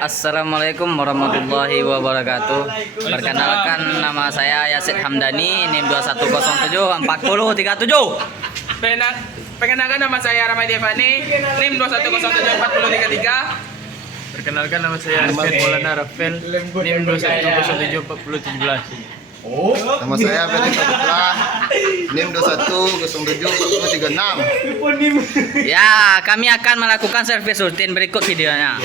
Assalamualaikum warahmatullahi wabarakatuh. Perkenalkan, nama saya Yasid Hamdani, NIM 21074037. Perkenalkan, nama saya Ramadi Devani, NIM 21074033. Perkenalkan, nama saya Asfian Maulana Rafael, NIM 21074017. Nama saya Felix Putra, NIM 21074036. Ya, kami akan melakukan servis rutin, berikut videonya.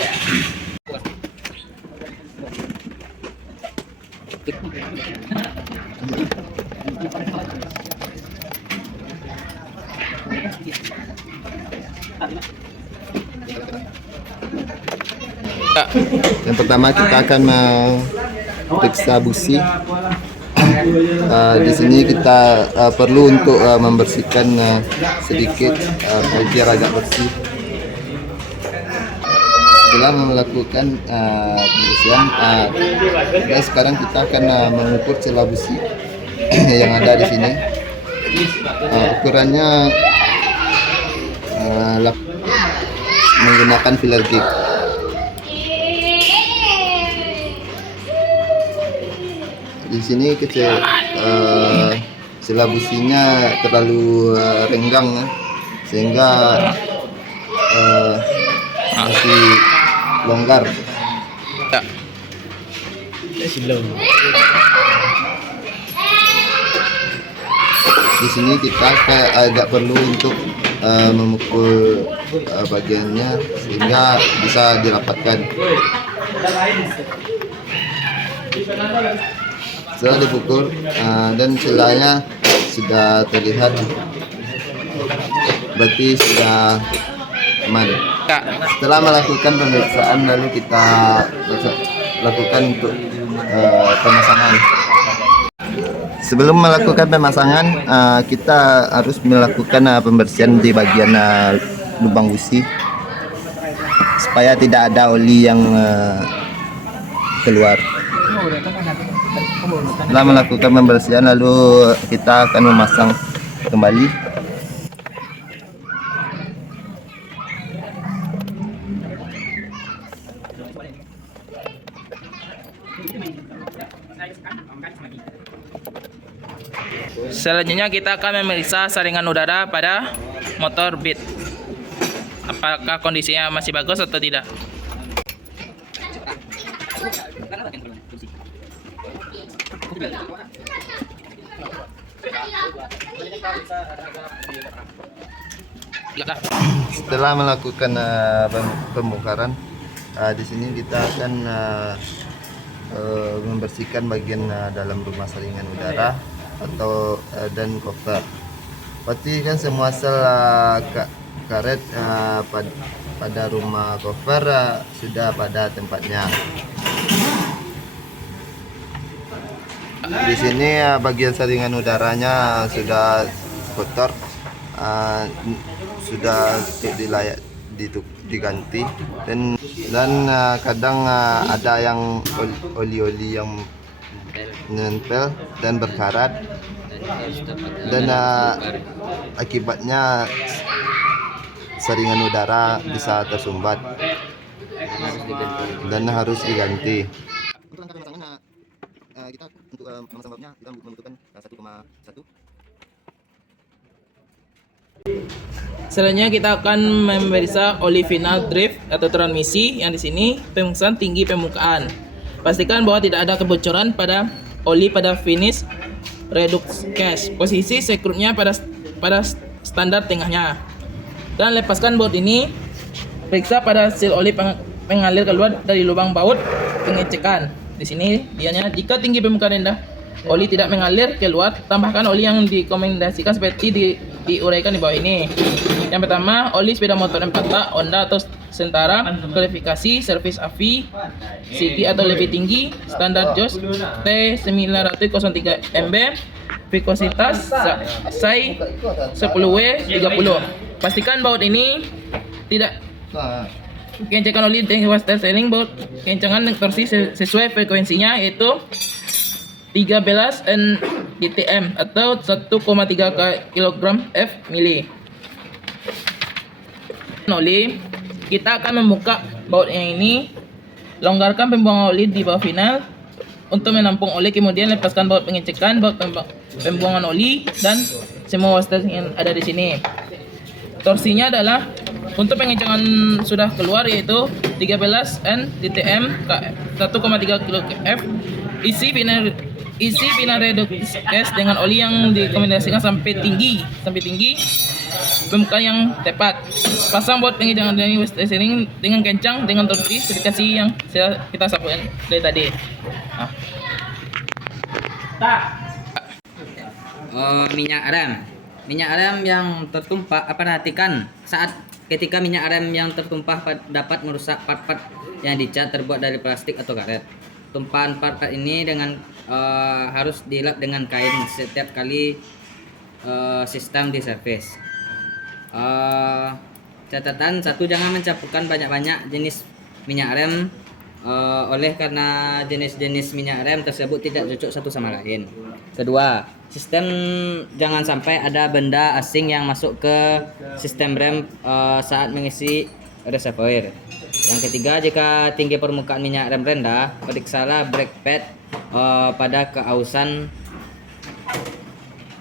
Yang pertama kita akan periksa busi. Di sini kita perlu untuk membersihkan sedikit biar agak bersih. Setelah melakukan pembersihan, guys, sekarang kita akan mengukur celah busi yang ada di sini. Ukurannya menggunakan filler gig. Di sini kecil celah businya terlalu renggang, sehingga masih longgar. Di sini kita agak perlu untuk memukul bagiannya sehingga bisa dirapatkan. Setelah dipukul dan celahnya sudah terlihat, berarti sudah aman. Setelah melakukan pemeriksaan, lalu kita lakukan untuk pemasangan. Sebelum melakukan pemasangan, kita harus melakukan pembersihan di bagian lubang busi supaya tidak ada oli yang keluar. Setelah melakukan pembersihan, lalu kita akan memasang kembali. Selanjutnya kita akan memeriksa saringan udara pada motor Beat. Apakah kondisinya masih bagus atau tidak? Setelah melakukan pembongkaran, di sini kita akan membersihkan bagian dalam rumah saringan udara atau dan cover. Pastikan semua sel karet pada rumah cover sudah pada tempatnya. Di sini bagian saringan udaranya sudah kotor, sudah diganti, dan kadang ada yang oli-oli yang nempel dan berkarat, dan akibatnya saringan udara bisa tersumbat dan harus diganti. Kita untuk memasang babnya kita membutuhkan 1,1. Selanjutnya kita akan memeriksa oli final drift atau transmisi, yang di sini pemeriksaan tinggi permukaan. Pastikan bahwa tidak ada kebocoran pada oli pada finish redux case. Posisi sekrutnya pada standar tengahnya. Dan lepaskan baut ini. Periksa pada seal oli mengalir keluar dari lubang baut pengecekan. Di sini dianya, jika tinggi permukaan rendah, oli tidak mengalir keluar, tambahkan oli yang direkomendasikan seperti diuraikan di bawah ini. Yang pertama, oli sepeda motor 4 tak, Honda atau Sentara, kualifikasi servis AVI, CT atau lebih tinggi, standar JOS T903 MB, viscositas SAI 10W30. Pastikan baut ini tidak kencangan oli tank water sealing baut, kencangan torsi sesuai frekuensinya, yaitu 13 Ndtm atau 1,3 kg F mili. Oli, kita akan membuka baut yang ini, longgarkan pembuangan oli di bawah final untuk menampung oli, kemudian lepaskan baut pengecekan, baut pembuangan oli, dan semua wastel yang ada di sini. Torsinya adalah untuk pengecekan sudah keluar yaitu 13 N DTM 1,3 kF, isi final redox gas dengan oli yang direkomendasikan sampai tinggi, permukaan yang tepat. Pasang baut pengecekan dari wastel ini dengan kencang dengan torsi seperti yang kita sampaikan dari tadi. Minyak rem yang tertumpah, perhatikan saat ketika minyak rem yang tertumpah dapat merusak part-part yang dicat terbuat dari plastik atau karet. Tumpahan part-part ini harus dilap dengan kain setiap kali sistem di servis. Catatan 1, jangan mencampurkan banyak-banyak jenis minyak rem oleh karena jenis-jenis minyak rem tersebut tidak cocok satu sama lain. Kedua, sistem jangan sampai ada benda asing yang masuk ke sistem rem saat mengisi reservoir. Yang ketiga, jika tinggi permukaan minyak rem rendah, periksalah brake pad pada keausan.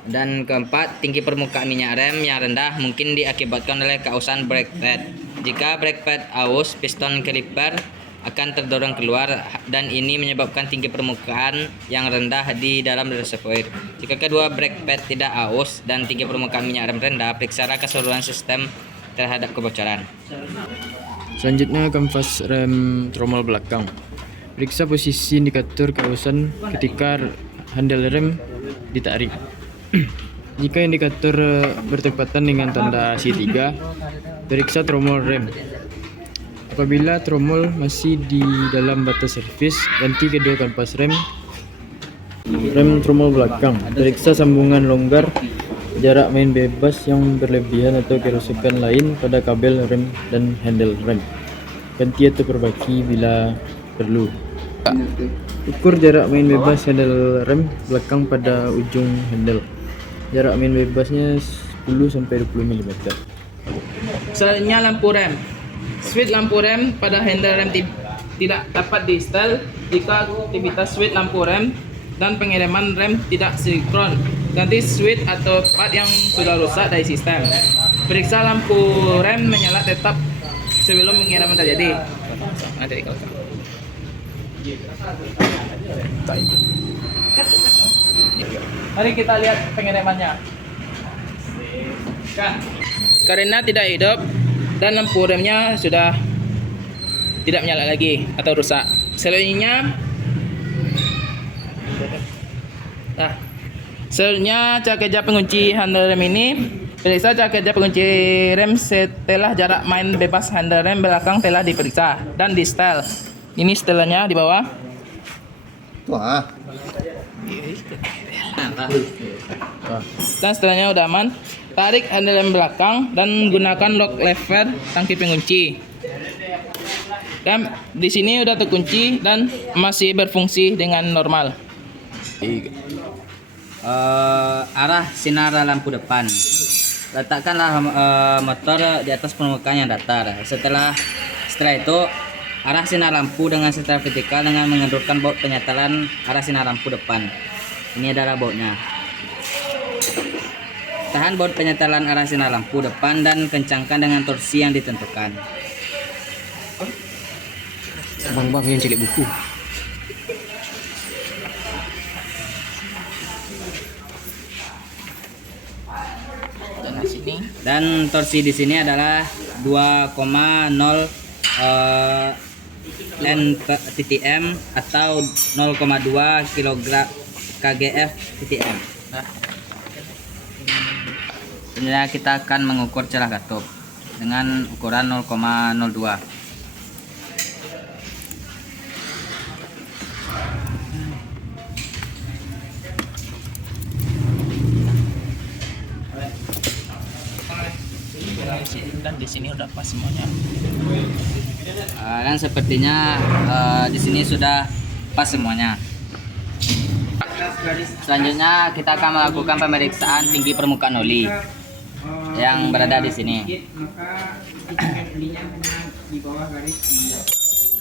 Dan keempat, tinggi permukaan minyak rem yang rendah mungkin diakibatkan oleh keausan brake pad. Jika brake pad aus, piston kaliper akan terdorong keluar dan ini menyebabkan tinggi permukaan yang rendah di dalam reservoir. Jika kedua brake pad tidak aus dan tinggi permukaan minyak rem rendah, periksalah keseluruhan sistem terhadap kebocoran. Selanjutnya, kanvas rem tromol belakang. Periksa posisi indikator keausan ketika handle rem ditarik. Jika indikator bertepatan dengan tanda C3, periksa tromol rem. Apabila tromol masih di dalam batas servis, ganti kedua kanvas rem tromol belakang. Periksa sambungan longgar, jarak main bebas yang berlebihan atau kerusakan lain pada kabel rem dan handle rem. Ganti atau perbaiki bila perlu. Ukur jarak main bebas handle rem belakang pada ujung handle. Jarak main bebasnya 10-20 mm. Selanjutnya, lampu rem. Switch lampu rem pada handle rem tidak dapat di setel jika aktivitas switch lampu rem dan pengiriman rem tidak sinkron. Ganti switch atau part yang sudah rusak dari sistem. Periksa lampu rem menyala tetap sebelum pengiriman terjadi. Mari kita lihat pengirimannya. Karena tidak hidup dan lampu remnya sudah tidak menyala lagi atau rusak. Selanjutnya, cara kerja pengunci handle rem ini. Periksa cara kerja pengunci rem setelah jarak main bebas handle rem belakang telah diperiksa dan di setel. Ini setelannya di bawah. Dan setelahnya udah aman. Tarik handle rem belakang dan gunakan lock lever tangki pengunci. Dan di sini udah terkunci dan masih berfungsi dengan normal. Arah sinar lampu depan. Letakkanlah motor di atas permukaan yang datar. Setelah itu, arah sinar lampu dengan secara vertikal dengan mengendurkan baut penyetelan arah sinar lampu depan. Ini adalah bautnya. Tahan baut penyetelan arah sinar lampu depan dan kencangkan dengan torsi yang ditentukan. Bang yang cilik buku. Dan torsi di sini adalah 2,0 N/TTM atau 0,2 kgf TTM. Selanjutnya kita akan mengukur celah katup dengan ukuran 0,02. Dan di sini udah pas semuanya. Dan sepertinya di sini sudah pas semuanya. Selanjutnya kita akan melakukan pemeriksaan tinggi permukaan oli yang berada di sini. di bawah garis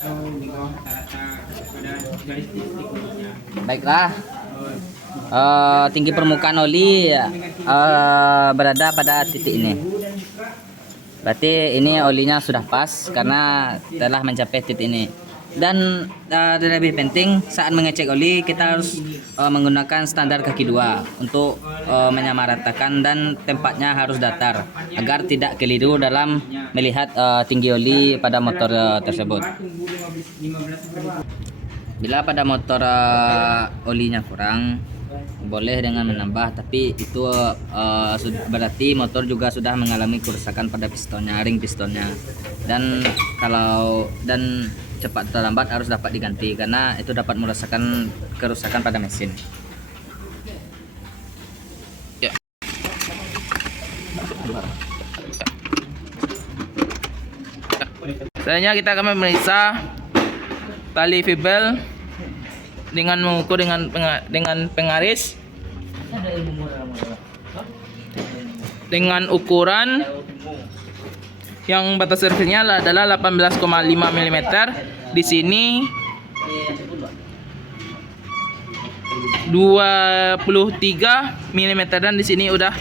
atau di bawah rata-rata pada garis listrik umumnya. Baiklah. Tinggi permukaan oli berada pada titik ini. Berarti ini olinya sudah pas karena telah mencapai titik ini. Dan lebih penting saat mengecek oli kita harus menggunakan standar kaki 2 untuk menyamaratakan, dan tempatnya harus datar agar tidak keliru dalam melihat tinggi oli pada motor tersebut. Bila pada motor olinya kurang, boleh dengan menambah, tapi itu berarti motor juga sudah mengalami kerusakan pada pistonnya, ring pistonnya, dan cepat atau lambat harus dapat diganti karena itu dapat merasakan kerusakan pada mesin. Ya. Selanjutnya kita akan memeriksa tali fibel dengan mengukur dengan pengaris dengan ukuran yang batas referensinya adalah 18,5 mm. Di sini 23 mm, dan di sini udah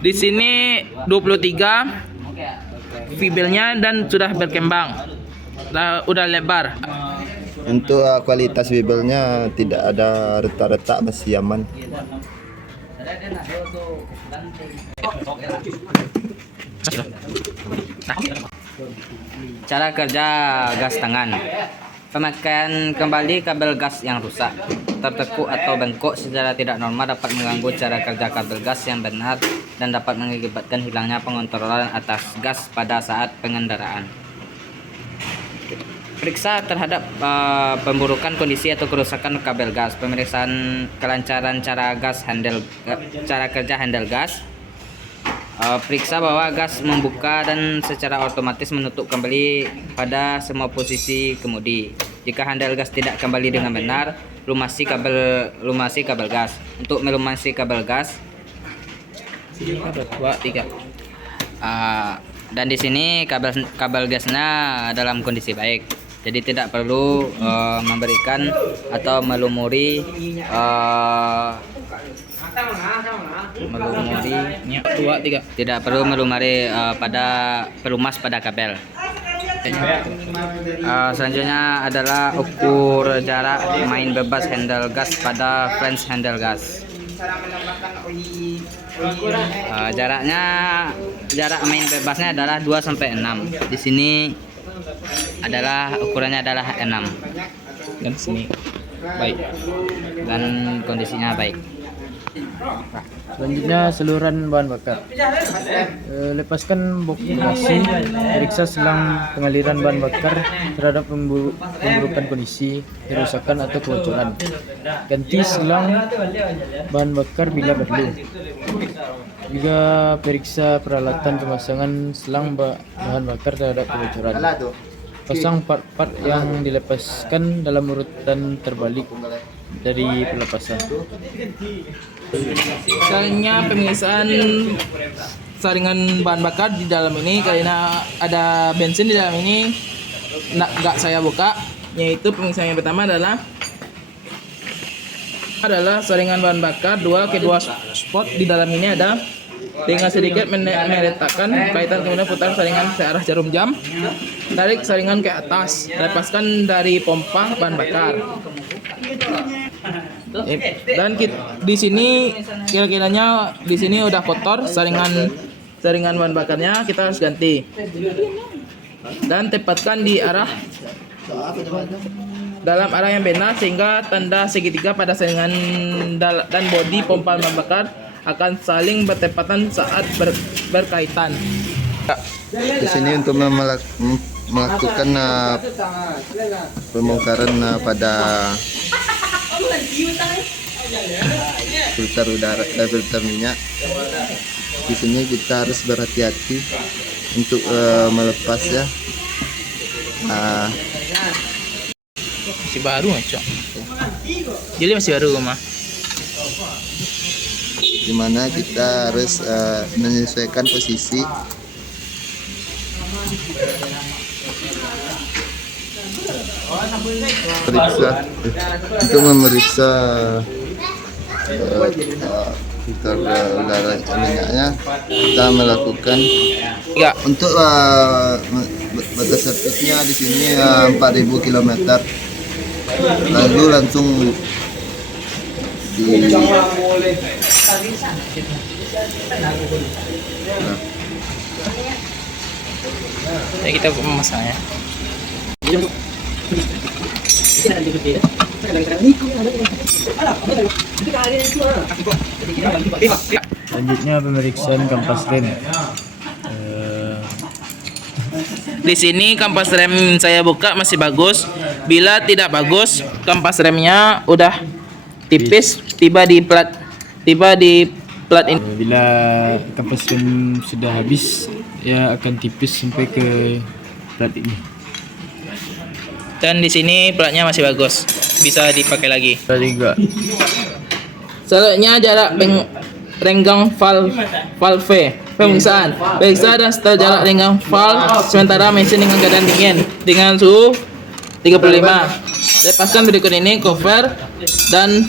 di sini 23 fibelnya dan sudah berkembang, udah lebar. Untuk kualitas bibelnya tidak ada retak-retak, masih aman. Cara kerja gas tangan. Pemakaian kembali kabel gas yang rusak, tertekuk atau bengkok secara tidak normal dapat mengganggu cara kerja kabel gas yang benar dan dapat mengakibatkan hilangnya pengontrolan atas gas pada saat pengendaraan. Periksa terhadap pemburukan kondisi atau kerusakan kabel gas. Pemeriksaan kelancaran cara kerja handle gas. Periksa bahwa gas membuka dan secara otomatis menutup kembali pada semua posisi kemudi. Jika handle gas tidak kembali dengan benar, lumasi kabel gas. Untuk melumasi kabel gas, 2, 3. dan di sini kabel gasnya dalam kondisi baik, jadi tidak perlu memberikan atau melumuri tidak perlu melumuri pelumas pada kabel. Selanjutnya adalah ukur jarak main bebas handle gas pada flange handle gas. Jarak main bebasnya adalah 2 sampai 6. Di sini ukurannya adalah 6. Dan sini baik. Dan kondisinya baik. Selanjutnya saluran bahan bakar. Lepaskan box nasi, periksa selang pengaliran bahan bakar terhadap pemburukan kondisi, kerusakan atau kebocoran. Ganti selang bahan bakar bila perlu. Juga periksa peralatan pemasangan selang bahan bakar terhadap kebocoran. Pasang part-part yang dilepaskan dalam urutan terbalik dari pelepasan. Selanjutnya pemeriksaan saringan bahan bakar di dalam ini, karena ada bensin di dalam ini nggak saya buka. Yaitu pemeriksaan yang pertama adalah saringan bahan bakar 2 ke 2 spot. Di dalam ini ada dengan sedikit meletakkan kaitan, kemudian putar saringan searah jarum jam, tarik saringan ke atas, lepaskan dari pompa bahan bakar. Dan di sini kira-kiranya di sini udah kotor saringan bahan bakarnya, kita harus ganti. Dan tepatkan di dalam arah yang benar sehingga tanda segitiga pada saringan dan bodi pompa bahan bakar akan saling bertepatan saat berkaitan. Di sini untuk melakukan pembongkaran pada filter minyak. Di sini kita harus berhati-hati untuk melepas ya. Masih baru aja. Jadi masih baru mah. Dimana kita harus menyesuaikan posisi Periksa untuk memeriksa filter udara minyaknya, kita melakukan Enggak. untuk batas servisnya di sini 4.000 km. Lalu langsung di Ya, kita memasangnya. Selanjutnya pemeriksaan kampas rem. Di sini kampas rem saya buka masih bagus. Bila tidak bagus, kampas remnya udah tipis, tiba di plat ini. Bila kampas rem sudah habis, ya akan tipis sampai ke plat ini. Dan di sini platnya masih bagus, bisa dipakai lagi. Ketiga, Selanjutnya jarak renggang valve. Pemeriksaan. Periksa dan setel jarak renggang valve sementara mesin dengan keadaan dingin dengan suhu 35. Lepaskan berikut ini cover dan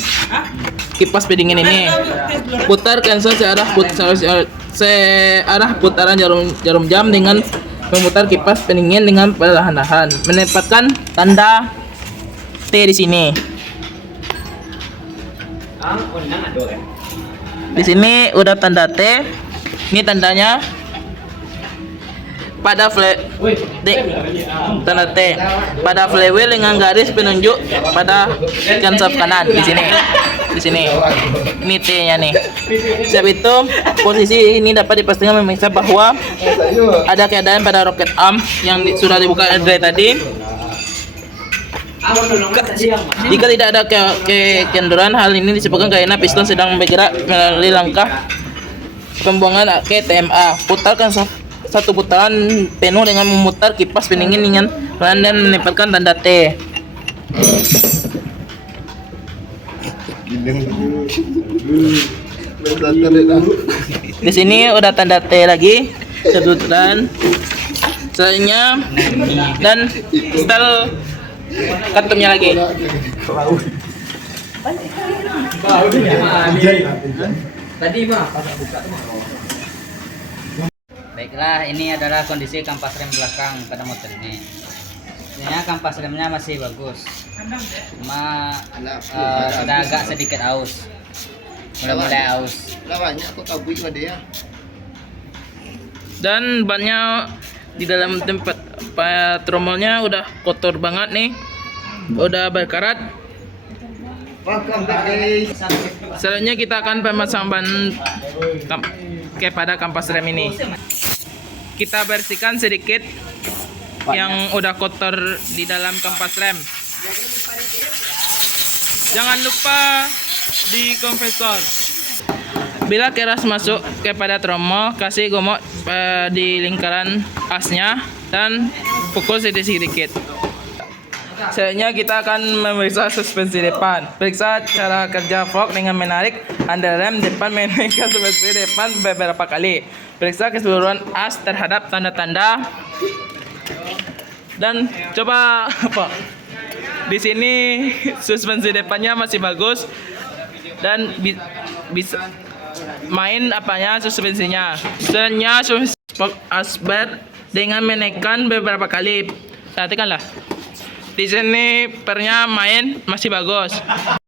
kipas pendingin ini. Putar cancel searah putaran jarum jam dengan memutar kipas pendingin dengan perlahan-lahan. Menempatkan tanda T di sini. Di sini udah tanda T. Ini tandanya pada tanda T pada flywheel dengan garis penunjuk pada cancel kanan di sini. Di sini. Ini T-nya nih. Sebab itu posisi ini dapat dipastikan memeriksa bahwa ada keadaan pada roket arm yang sudah dibuka dari tadi. Jika tidak ada kekenduran, hal ini disebabkan karena piston sedang bergerak melalui langkah pembuangan ke TMA. Putarkan satu putaran penuh dengan memutar kipas pendingin dengan pelan dan menempatkan tanda T. Di sini udah tanda T lagi, sebutan selanjutnya dan setel kantumnya lagi. Baiklah, ini adalah kondisi kampas rem belakang pada motor ini. Sebenarnya kampas remnya masih bagus, cuma sudah agak sedikit aus, mulai aus. Dan bannya di dalam tempat tromolnya udah kotor banget nih, udah berkarat. Selanjutnya kita akan pemasang ban kepada kampas rem ini. Kita bersihkan sedikit yang udah kotor di dalam kampas rem. Jangan lupa di kompresor. Bila keras masuk kepada tromol, kasih gomok di lingkaran asnya dan pukul sedikit. Selanjutnya kita akan memeriksa suspensi depan. Periksa cara kerja fork dengan menarik handle rem depan menaikkan suspensi depan beberapa kali. Periksa keseluruhan as terhadap tanda-tanda dan coba apa? Di sini suspensi depannya masih bagus dan bisa main apanya suspensinya. Selanjutnya suspensi asbet dengan menekan beberapa kali. Perhatikanlah. Di sini pernya main masih bagus.